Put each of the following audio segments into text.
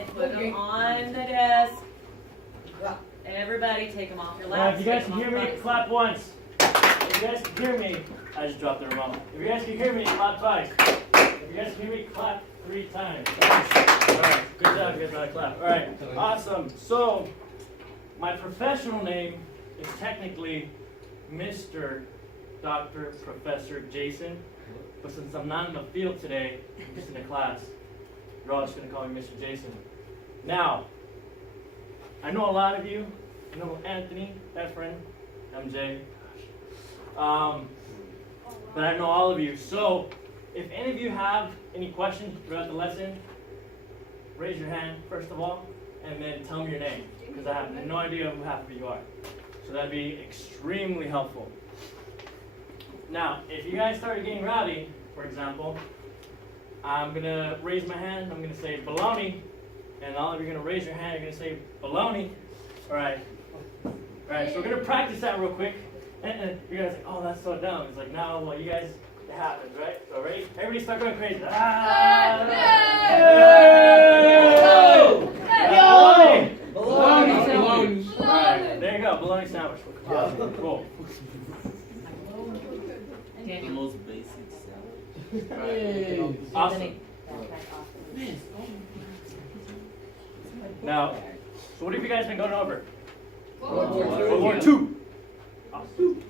and put them on the desk. Everybody take them off your laps. If you guys can hear me, clap once. If you guys can hear me, I just dropped the remote. If you guys can hear me, clap twice. If you guys can hear me, clap 3 times. Alright, good job, you guys got to clap. Alright, awesome. So, my professional name is technically Mr. Dr. Professor Jason, but since I'm not in the field today, I'm just in the class, you're all just going to call me Mr. Jason. Now, I know a lot of you. I know Anthony, Efren, MJ, but I know all of you. So, if any of you have any questions throughout the lesson, raise your hand first of all, and then tell me your name, because I have no idea who half of you are. So that'd be extremely helpful. Now, if you guys started getting rowdy, for example, I'm gonna raise my hand. I'm gonna say baloney, and all of you are gonna raise your hand. You're gonna say baloney. All right. All right. So we're gonna practice that real quick. And you're gonna say, "Oh, that's so dumb." It's like, no, well, you guys, it happens, right? So ready? Everybody start going crazy. Ah! No! Baloney! Baloney sandwich. All right. There you go. Baloney sandwich. Cool. The most basic salad. Right. Awesome. Now, so what have you guys been going over? World War II. Awesome.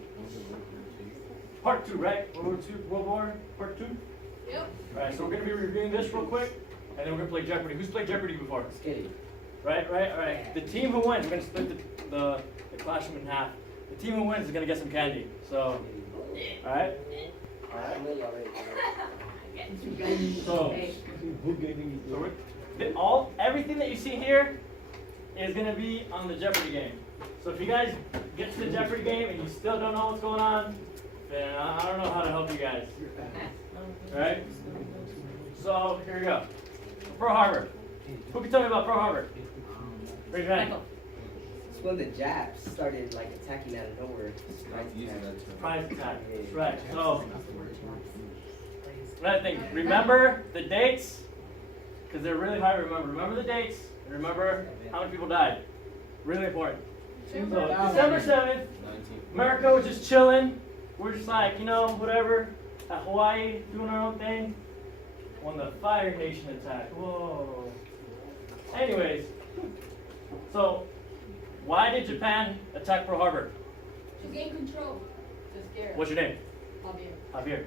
Part 2, right? World War Part 2? Yep. Alright, so we're going to be reviewing this real quick, and then we're going to play Jeopardy. Who's played Jeopardy before? Skitty. Right. Alright. The team who wins, we're going to split the classroom in half. The team who wins is going to get some candy. So, alright? So everything that you see here is going to be on the Jeopardy game. So if you guys get to the Jeopardy game and you still don't know what's going on, then I don't know how to help you guys. Alright? So here we go. Pearl Harbor. Who can tell me about Pearl Harbor? Raise your hand. It's when the Japs started like attacking out of nowhere. Surprise attack. That's right. So another thing, remember the dates, because they're really hard to remember. Remember the dates, and remember how many people died. Really important. So December 7th, America was just chilling. We're just like, whatever, at Hawaii, doing our own thing. When the Fire Nation attacked. Whoa. Anyways, so why did Japan attack Pearl Harbor? To gain control. To scare us. What's your name? Javier. Javier.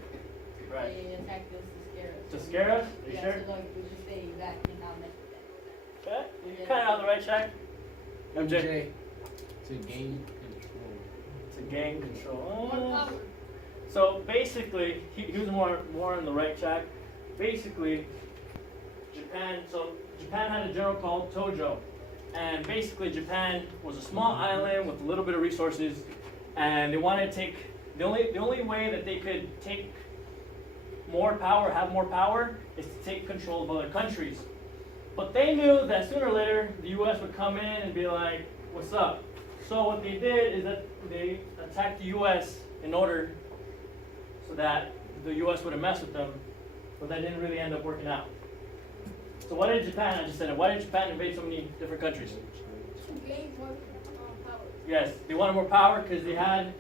Right. They attacked us to scare us. To scare us? Are you sure? So like, we should stay back and not mess with them. Okay. You're kind of on the right track. MJ. To gain control. To gain control. More power. So basically, he was more on the right track. Basically, Japan had a general called Tojo. And basically Japan was a small island with a little bit of resources, and they wanted to take, the only way that they could take more power, have more power, is to take control of other countries. But they knew that sooner or later the US would come in and be like, what's up? So what they did is that they attacked the US in order so that the US wouldn't mess with them, but that didn't really end up working out. So why did Japan, I just said it, why did Japan invade so many different countries? To gain more power. Yes, they wanted more power because they had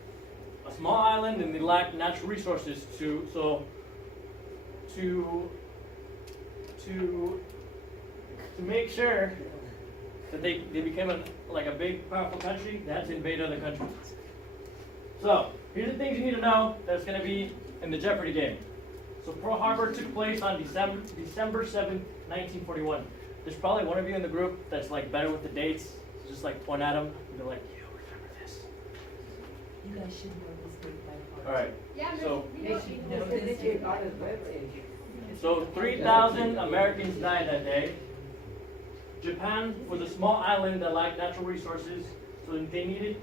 a small island and they lacked natural resources to make sure that they became a big, powerful country. They had to invade other countries. So, here's the things you need to know that's going to be in the Jeopardy game. So Pearl Harbor took place on December 7th, 1941. There's probably one of you in the group that's like better with the dates. So just like point at them and be like, you remember this. You guys should know this date by heart. All right. Yeah, So- we know this date. So 3,000 Americans died that day. Japan was a small island that lacked natural resources, so they needed to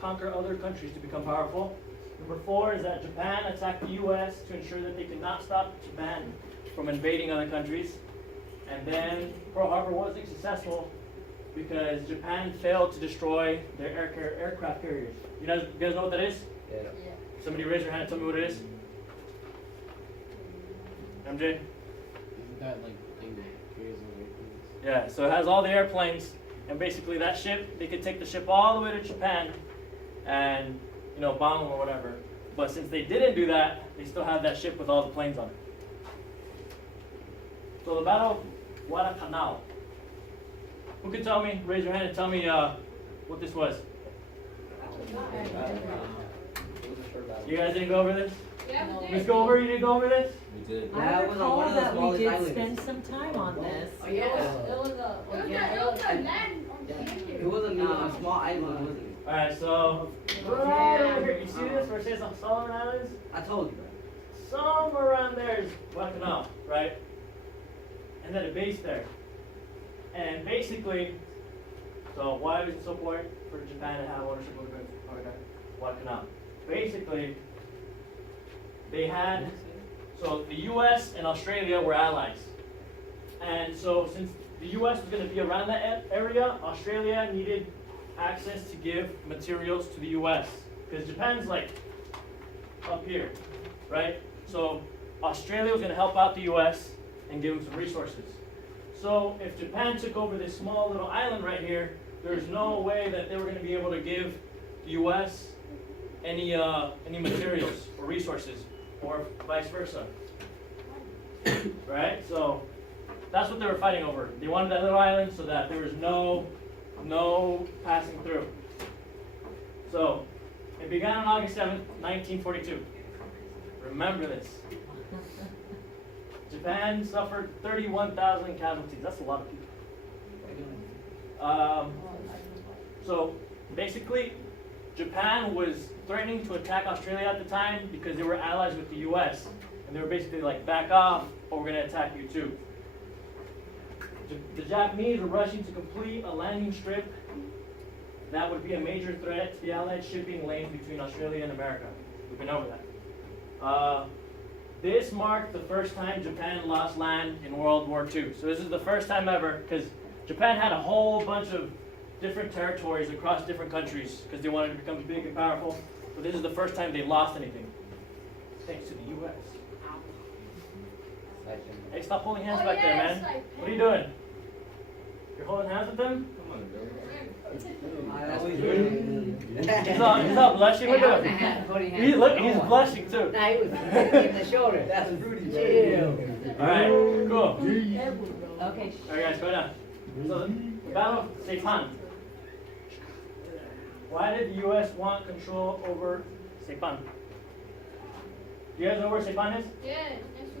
conquer other countries to become powerful. Number 4 is that Japan attacked the US to ensure that they could not stop Japan from invading other countries. And then Pearl Harbor wasn't successful because Japan failed to destroy their aircraft carriers. You guys know what that is? Yeah. Yeah. Somebody raise your hand and tell me what it is. MJ? Isn't that like the thing that carries over Yeah, so it has all the airplanes, and basically that ship, they could take the ship all the way to Japan and, you know, bomb them or whatever. But since they didn't do that, they still have that ship with all the planes on it. So the Battle of Guadalcanal. Who could tell me, raise your hand and tell me what this was? You guys didn't go over this? Yeah, we Let's did. go over, you didn't go over this? We did. Yeah, I it was on one recall of the that we smallest did islands. spend some time on this. Oh, yeah. It was a land on the It wasn't a small island, wasn't it? Alright, so right over here, you see this where it says Solomon Islands? I told you. Somewhere around there is Guadalcanal, right? And then a base there. And basically, so why is it so important for Japan to have ownership over Guadalcanal? Basically, they had, so the US and Australia were allies. And so since the US was going to be around that area, Australia needed access to give materials to the US. Because Japan's like up here, right? So Australia was going to help out the US and give them some resources. So if Japan took over this small little island right here, there's no way that they were going to be able to give the US any materials or resources, or vice versa. Right? So that's what they were fighting over. They wanted that little island so that there was no passing through. So it began on August 7th, 1942. Remember this. Japan suffered 31,000 casualties. That's a lot of people. So basically, Japan was threatening to attack Australia at the time because they were allies with the US. And they were basically like, back off or we're going to attack you too. The Japanese were rushing to complete a landing strip that would be a major threat to the Allied shipping lanes between Australia and America. We've been over that. This marked the first time Japan lost land in World War II. So this is the first time ever, because Japan had a whole bunch of different territories across different countries because they wanted to become big and powerful. But this is the first time they lost anything, thanks to the U.S. Hey, stop holding hands back there, man. What are you doing? You're holding hands with them? He's all blushing. Look at him. He's blushing too. Nah, he was in the shoulder. That's Rudy. Chill. Alright, cool. Okay. Alright guys, go down. So the Battle of Saipan. Why did the US want control over Saipan? You guys know where Saipan is? Yeah, next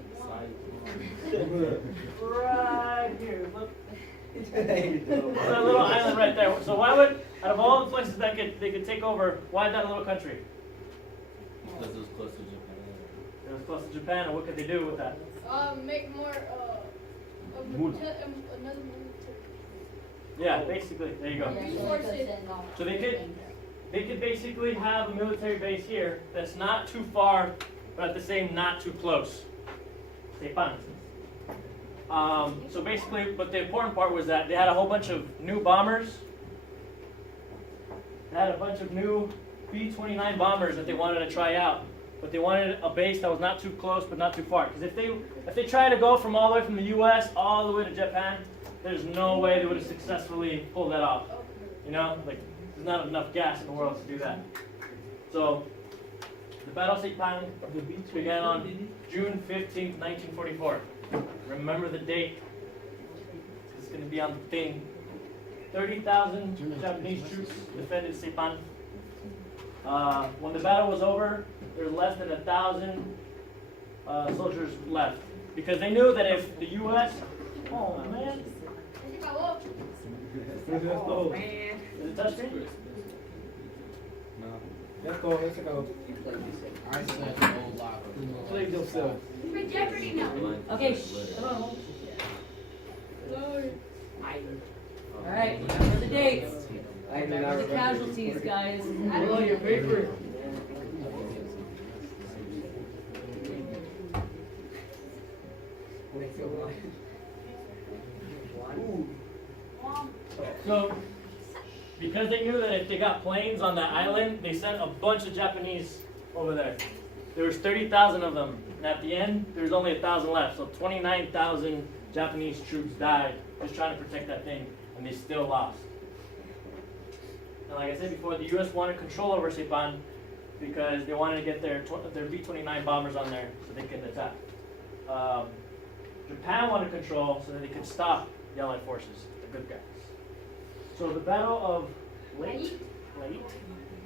week. Right here. Look. It's a little island right there. So why would, out of all the places that they could take over, why that little country? Because it was close to Japan. It was close to Japan, and what could they do with that? Make more, another military. Yeah, basically, there you go. Resources. So they could basically have a military base here that's not too far, but at the same not too close. Saipan. So basically, but the important part was that they had a whole bunch of new bombers. They had a bunch of new B-29 bombers that they wanted to try out, but they wanted a base that was not too close but not too far. Because if they try to go from all the way from the U.S. all the way to Japan, there's no way they would have successfully pulled that off. You know, like there's not enough gas in the world to do that. So the Battle of Saipan began on June 15th, 1944. Remember the date. It's going to be on the thing. 30,000 Japanese troops defended Saipan. When the battle was over, there were less than 1,000 soldiers left. Because they knew that if the U.S. Oh man. Is it touchscreen? Let's go. I said no lock. Play yourself. For Jeopardy now. Okay. All right. Remember the dates. Remember the casualties, guys. Blow your paper. So, because they knew that if they got planes on that island, they sent a bunch of Japanese over there. There was 30,000 of them, and at the end, there was only 1,000 left. So 29,000 Japanese troops died just trying to protect that thing, and they still lost. And like I said before, the U.S. wanted control over Saipan because they wanted to get their B-29 bombers on there so they could attack. Japan wanted control so that they could stop the Allied forces, the good guys. So the Battle of Leyte.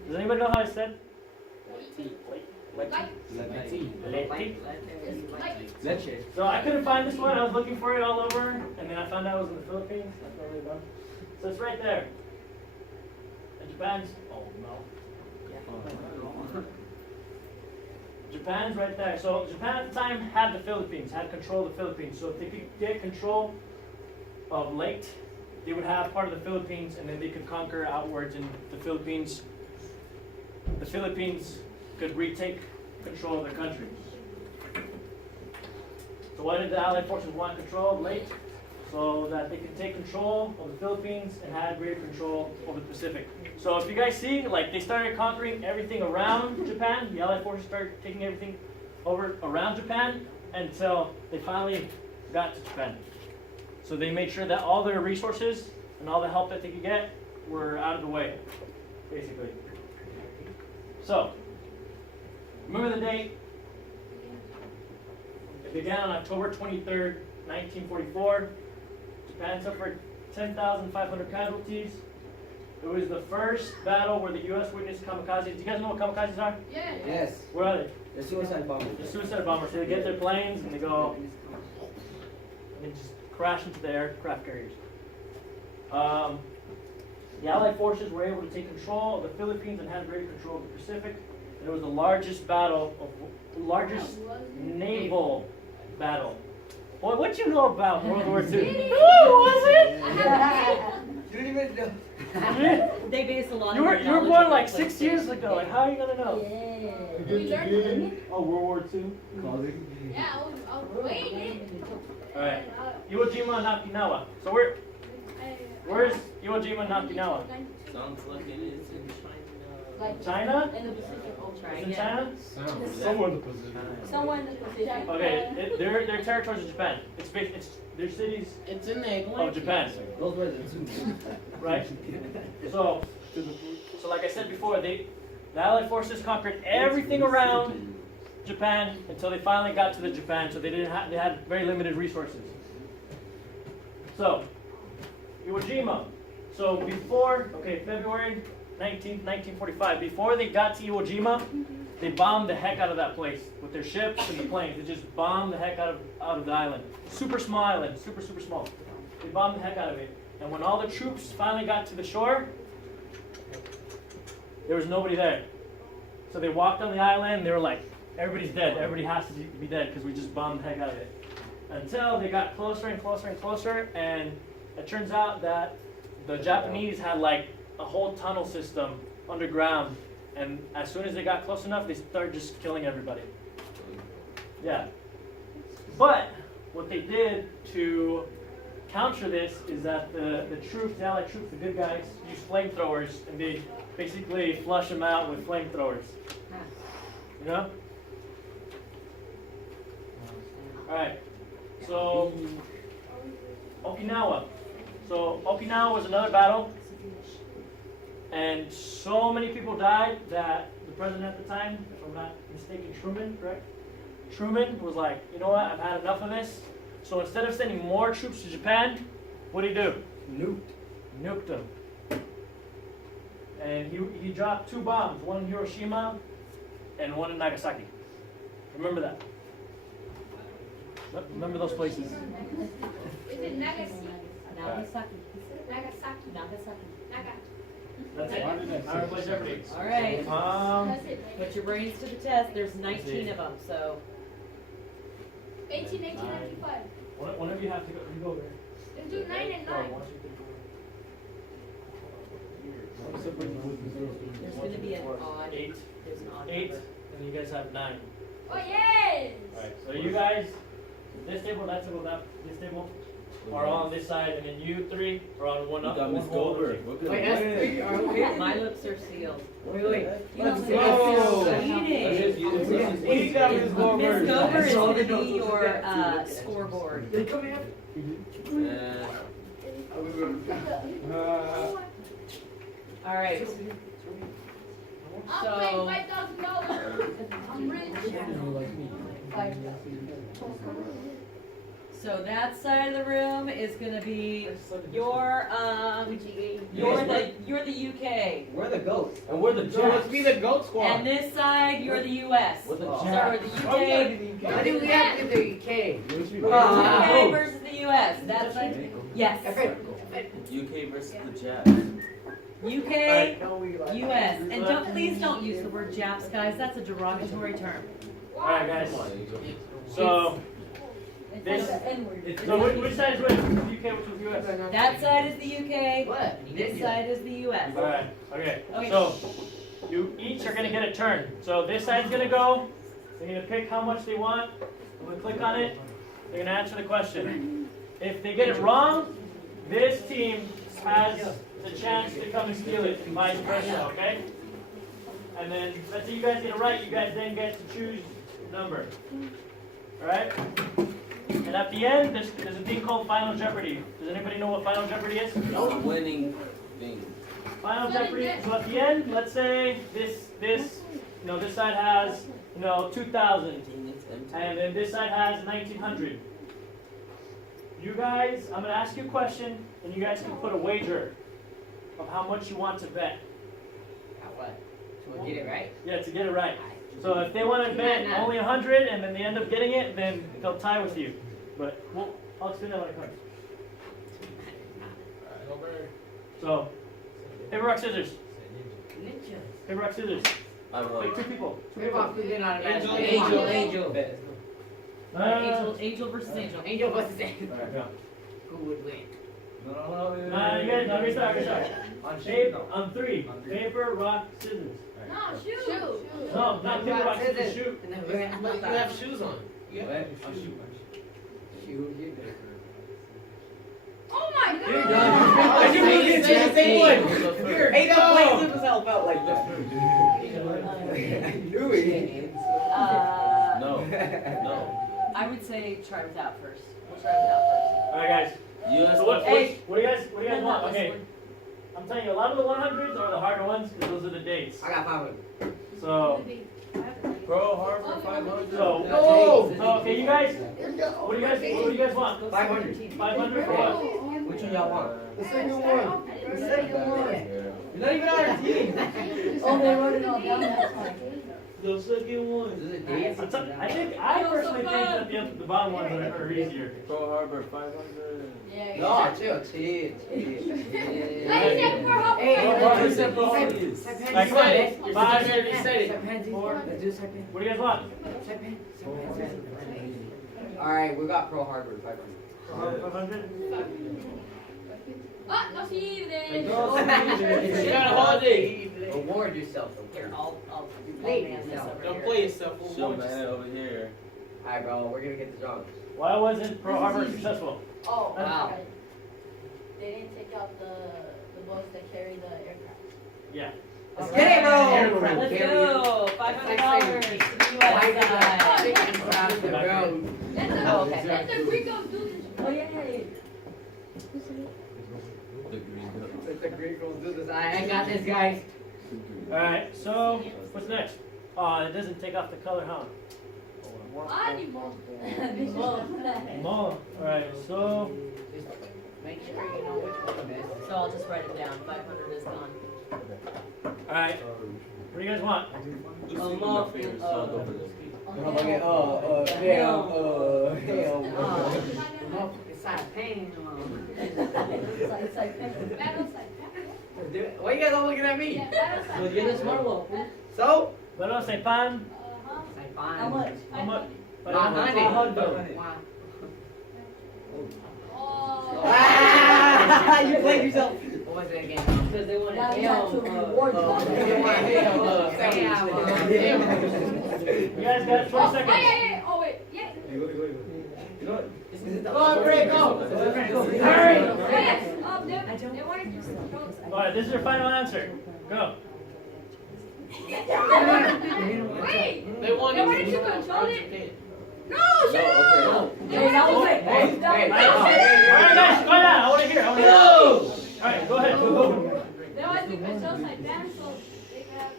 Does anybody know how it's said? Leche. So I couldn't find this one. I was looking for it all over, and then I found out it was in the Philippines. That's what really dumb. So it's right there. And Japan's. Oh no. Japan's right there. So Japan at the time had the Philippines, had control of the Philippines. So if they could get control of Leyte, they would have part of the Philippines, and then they could conquer outwards in the Philippines. The Philippines could retake control of the country. So why did the Allied forces want control of Leyte? So that they could take control of the Philippines and have greater control over the Pacific. So if you guys see, like they started conquering everything around Japan, the Allied forces started taking everything over around Japan until they finally got to Japan. So they made sure that all their resources and all the help that they could get were out of the way, basically. So, remember the date? It began on October 23rd, 1944. Japan suffered 10,500 casualties. It was the first battle where the U.S. witnessed kamikazes. Do you guys know what kamikazes are? Yeah. Yes. What are they? The suicide bombers. The suicide bombers. So they get their planes and they go and they just crash into the aircraft carriers. The Allied forces were able to take control of the Philippines and had greater control of the Pacific. And it was the largest largest naval battle. Boy, what you know about World War II? Oh, was it? You didn't even know. They based a lot You of were their knowledge born on like the 6 years PlayStation. ago. Like, how are you gonna know? We learned. Oh, World War II. Yeah, I was waiting. All right. Iwo Jima and Okinawa. So where's Iwo Jima and Okinawa? Sounds like it is in China. China? In the Pacific Ocean. It's in China? Somewhere in the Pacific. Somewhere in the Pacific. Okay, their territories of Japan. It's their cities It's in the of Japan, Those were the two. right? So like I said before, the Allied forces conquered everything around Japan until they finally got to the Japan. So they had very limited resources. So Iwo Jima. So February 19th, 1945. Before they got to Iwo Jima, they bombed the heck out of that place with their ships and the planes. They just bombed the heck out of the island. Super small island, super small. They bombed the heck out of it. And when all the troops finally got to the shore, there was nobody there. So they walked on the island and they were like, everybody's dead. Everybody has to be dead because we just bombed the heck out of it. Until they got closer and closer and closer, and it turns out that the Japanese had like a whole tunnel system underground, and as soon as they got close enough, they started just killing everybody. Yeah. But what they did to counter this is that the troops, the Allied troops, the good guys, used flamethrowers, and they basically flush them out with flamethrowers. You know? Alright. So, Okinawa. So, Okinawa was another battle. And so many people died that the president at the time, if I'm not mistaken, Truman, correct? Truman was like, you know what, I've had enough of this. So instead of sending more troops to Japan, what did he do? Nuked them. And he dropped 2 bombs, one in Hiroshima and one in Nagasaki. Remember that. Remember those places. Is it Nagasaki? Nagasaki. Nagasaki. Nagasaki. Naga. That's it. Our place Jeopardy. All right. That's it. Put your brains to the test. There's 19 of them, so. 1895. One of you have to go. You go there. Let's do 9 and 9. There's going to be an odd. 8. There's an odd 8, number. and you guys have 9. Oh, yes! Alright, so you guys, this table, that table, this table, are on this side, and then you 3 are on one up. You got Miss Goldberg. We're good. Wait, that's 3, aren't we? My lips are sealed. Wait. You don't say Whoa. cheating. We got Miss Goldberg. Miss Gober is going to be your scoreboard. They come here. All right. I'm So- paying $5,000. I'm rich. So that side of the room is gonna be your you're the UK. We're the goats. And we're the So let's Jacks. be the goat squad. And this side you're the US. We're the Oh. So Jacks. the Oh, yeah. UK. Why do we have to do the UK? UK versus the US. That's like yes. UK versus the Jacks. UK, US. And please don't use the word Japs, guys. That's a derogatory term. Alright, guys. Come on, Angel. So, this. So which side is which? UK, which is US? That side is the UK. What? This side is the US. Alright, okay. Okay. So, you each are gonna get a turn. So this side's gonna go. They're gonna pick how much they want. I'm gonna click on it. They're gonna answer the question. If they get it wrong, this team has the chance to come and steal it, and vice versa, okay? And then, let's say you guys get it right, you guys then get to choose number. Alright? And at the end, there's a thing called Final Jeopardy. Does anybody know what Final Jeopardy is? It's a winning thing. Final Jeopardy, so at the end, let's say this side has, 2,000, and then this side has 1,900. You guys, I'm gonna ask you a question, and you guys can put a wager of how much you want to bet. What? So we'll get it right? Yeah, to get it right. So if they want to bet only 100, and then they end up getting it, then they'll tie with you. But I'll explain that when it comes. So, paper, rock, scissors. Paper, rock, scissors. I Like won. two people. Angel, Angel versus Angel. Angel versus Angel. Yeah. Who would win? You guys, no, restart. On three. Paper, rock, scissors. No, shoot. No, not paper, rock, scissors, shoot. And then we're gonna have You have shoes on. What? Oh my You're God. done. You really did say the same one. Ain't no place to flip himself out like that. I knew it. No. No. I would say try without first. We'll try without Alright, guys. US. So what do you guys first. want? Okay. I'm telling you, a lot of the 100s are the harder ones because those are the dates. I got 500. So, Pearl Harbor 500. so okay, you guys. What do you guys want? 500. 500 for what? Which one y'all want? The second one. The second one. You're not even on our team. Oh, they wrote it all down. That's fine. The second one. This is a dance. I personally think that the bottom ones are easier. Pearl Harbor 500. Yeah. No, chill. I said we're helping. Hey, Pearl Harbor is simple. Alright, come on. 5, 4. What do you guys want? Alright, we got Pearl Harbor 500. 500. Ah, no sirve. You got a holiday. Award yourself. Here, I'll Play man this yourself. over Don't here. play yourself. Show man over here. Alright, bro, we're gonna get the drums. Why wasn't Pearl Harbor successful? Oh, Wow. okay. They didn't take out the boats that carry the aircraft. Yeah. Let's get it, bro! Let's go. $500 to the US side. Oh, okay. Let the Greekos do this. Oh, yay. The green hill. Let the Greek girls do this. I got this, guys. Alright, so what's next? It doesn't take off the color, huh? Animal. No. Alright, so Make sure you know which one it is. So I'll just write it down. 500 is gone. alright. What do you guys want? Who's singing my favorite song over this? It's like pain. It's like battle side. Why you guys all looking at me? Yeah, battle side. Get a smart one. So? Pero se pan. Like fine. How much? How much? 500. Wow. Oh. Ah, you played yourself. What was it again? Because they want Now to we have to reward you. You guys got 20 Oh, seconds. yeah. Oh, wait. Yeah. Go, Greg, go. Hurry! Yes. They wanted to control us. Alright, this is your final answer. Go. Wait. They wanted They wanted to control it. Hey, that was it. Hey, hey, Alright, guys, go ahead. I want to hear. Alright, go ahead. They always do themselves like that, so they can have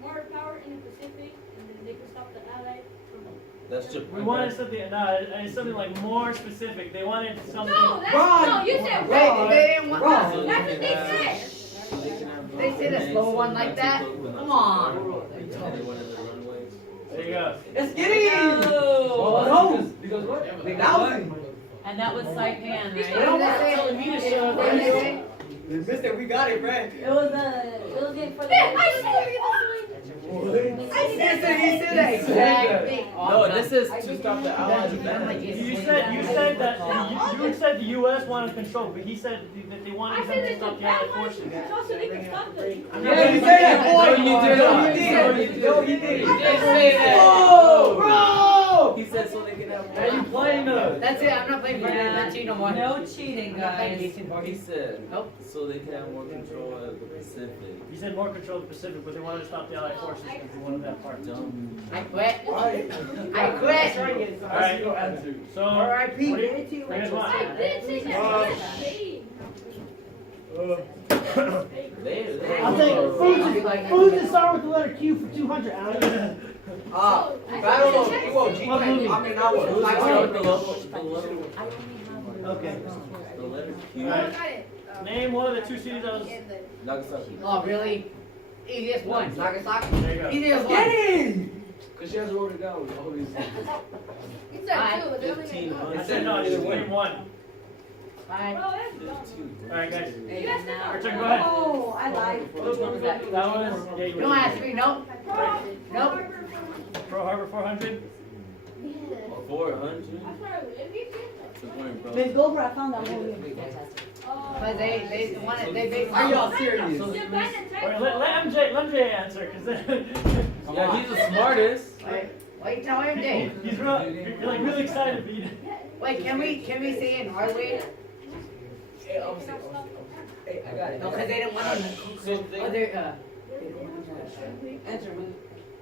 more power in the Pacific, and then they can stop the Allies from. That's Japan. We wanted something, it's something like more specific. They wanted something. No, that's Wrong. no. You said Wait, wrong. they didn't want Wrong. that. That's what they said. They said a slow one like that? Come on. They wanted the runways. There you go. Let's get it! Oh. Because what? McDowell. And that was Saipan, What right? did they say? What did they say? Mister, we got it, Brad. It was getting for the. Yeah, I said He said that exact thing. No, this is to stop the Allies of You said that you said the U.S. wanted control, but he said that they wanted I them said to that stop the Japan Allied wanted forces. to control so they can stop them. Yeah, you said that, boy. No, you did. No, you did. You did say that. Bro! He said so they can have Are you playing us? That's it, I'm not playing for that cheat no more. No cheating, I'm not playing guys. decent for He you. said, Nope. so they can have more control of the Pacific. He said more control of the Pacific, but they wanted to stop the Allied forces because they wanted that part. Dumb. I quit. I quit. Alright, so R.I.P. what do you guys want? I did say that. They I'll take food to start with the letter Q for 200, Alex. Battle of Iwo Jima. I mean, I was Who's like, the level? Okay. The letter Q. Alright. Name one of the two cities that was. Nagasaki. Oh, really? Easiest one. Nagasaki. There you go. Easiest one. Get it! Because she has wrote it down. All these. He said two, but they only got I said no, just name one. Bye. Bro, that's dumb. Alright, guys. You guys said that. Archer, go ahead. Oh, I lied. Which one was that? That was. Yeah, you Don't ask me, nope. Nope. Pearl Harbor 400. 400? I thought it was Supporting bro. Miss Goldberg, I found that movie. But they wanted, they Are y'all serious? Japan and Alright, China. let MJ answer, because then. Yeah, he's the smartest. Wait, tell him, Dave. He's you're like really excited, but you. Wait, can we say it in our way? Hey, I got it. No, because they didn't want them to. Other, Answer, man.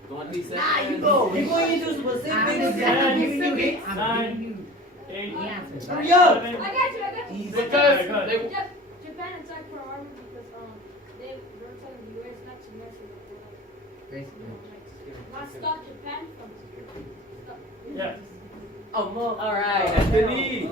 The one he said. Nah, you go. You're going into I'm specifics. giving you it. I'm giving you 8, the answer. Hurry up! 7, I got you. Because Japan attacked Pearl Harbor because they were telling the U.S. not to mess with them. Not stop Japan from. yeah. All right. Anthony.